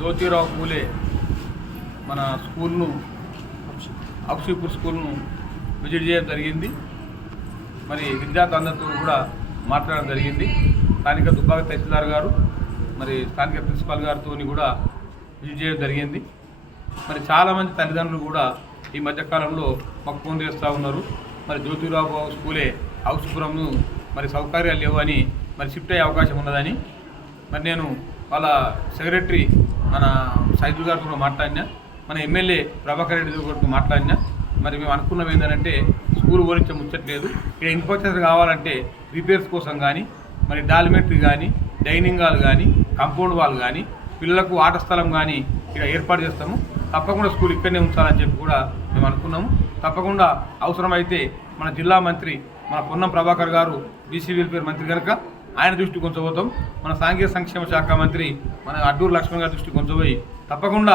జ్యోతిరావు పూలే మన స్కూల్ను అక్షయపూర్ స్కూల్ను విజిట్ చేయడం జరిగింది. మరి విద్యార్థులందరితో కూడా మాట్లాడడం జరిగింది. స్థానిక దుబ్బాక తహసీల్దార్ గారు మరి స్థానిక ప్రిన్సిపాల్ గారితో కూడా విజిట్ చేయడం జరిగింది. మరి చాలామంది తల్లిదండ్రులు కూడా ఈ మధ్యకాలంలో మాకు ఫోన్ చేస్తూ ఉన్నారు. మరి జ్యోతిరావు స్కూలే హౌస్పురంను మరి సౌకర్యాలు లేవని మరి షిఫ్ట్ అయ్యే అవకాశం ఉన్నదని మరి నేను వాళ్ళ సెక్రటరీ మన సైదుల్ గారితో మాట్లాడినా, మన ఎమ్మెల్యే ప్రభాకర్ రెడ్డి గారితో మాట్లాడినా. మరి మేము అనుకున్నాం ఏంటంటే స్కూల్ గురించి ముచ్చట్లేదు, ఇక్కడ ఇన్ఫ్రాస్ట్రక్చర్ కావాలంటే రిపేర్స్ కోసం కానీ మరి డాల్మెటరీ కానీ డైనింగ్ హాల్ కానీ కాంపౌండ్ వాల్ కానీ పిల్లలకు ఆట స్థలం కానీ ఇక్కడ ఏర్పాటు చేస్తాము. తప్పకుండా స్కూల్ ఇక్కడనే ఉంచాలని చెప్పి కూడా మేము అనుకున్నాము. తప్పకుండా అవసరమైతే మన జిల్లా మంత్రి మన పొన్నం ప్రభాకర్ గారు బీసీ వెల్ఫేర్ మంత్రి కనుక ఆయన దృష్టికి కొంచబోతాం. మన సాంఘిక సంక్షేమ శాఖ మంత్రి మన అడ్డూరు లక్ష్మణ్ గారి దృష్టికి కొంచబోయి తప్పకుండా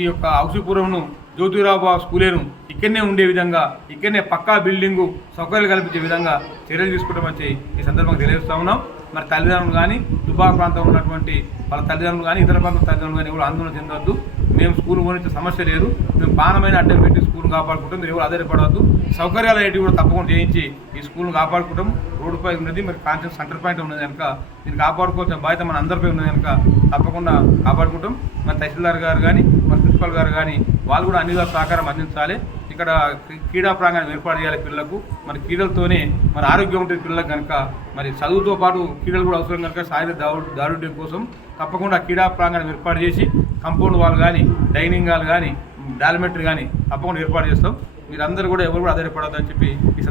ఈ యొక్క హౌసీపురంను జ్యోతిరావు స్కూలేను ఇక్కడనే ఉండే విధంగా ఇక్కడనే పక్కా బిల్డింగు సౌకర్యాలు కల్పించే విధంగా చర్యలు తీసుకోవడం ఈ సందర్భంగా తెలియజేస్తా ఉన్నాం. మరి తల్లిదండ్రులు కానీ దుబ్బాక ప్రాంతంలో ఉన్నటువంటి వాళ్ళ తల్లిదండ్రులు కానీ ఇతర ప్రాంతం తల్లిదండ్రులు కానీ ఎవరు ఆందోళన చెందవద్దు. మేము స్కూల్ గురించి సమస్య లేదు, మేము పానమైన అడ్డం పెట్టి స్కూల్ని కాపాడుకుంటాం. మీరు ఎవరు ఆధారపడవద్దు. సౌకర్యాలు అనేవి కూడా తప్పకుండా చేయించి ఈ స్కూల్ని కాపాడుకుంటాం. రోడ్డుపై ఉన్నది మరి కాన్షియస్ సెంటర్ పాయింట్ ఉన్నది కనుక దీన్ని కాపాడుకోవాల్సిన బాధ్యత మన అందరిపై ఉన్నది కనుక తప్పకుండా కాపాడుకుంటాం. మరి తహసీల్దార్ గారు కానీ మరి ప్రిన్సిపల్ గారు కానీ వాళ్ళు కూడా అన్ని సహకారం అందించాలి. ఇక్కడ క్రీడా ప్రాంగణం ఏర్పాటు చేయాలి పిల్లలకు. మరి క్రీడలతోనే మరి ఆరోగ్యం ఉంటుంది పిల్లలకు కనుక మరి చదువుతో పాటు క్రీడలు కూడా అవసరం కనుక శారీరక దారుఢ్యం కోసం తప్పకుండా క్రీడా ప్రాంగణం ఏర్పాటు చేసి కాంపౌండ్ వాల్ కానీ డైనింగ్ హాల్ కానీ డాల్మెటరీ కానీ తప్పకుండా ఏర్పాటు చేస్తాం. మీరందరూ కూడా ఎవరు కూడా ఆధారపడద్దని చెప్పి ఈ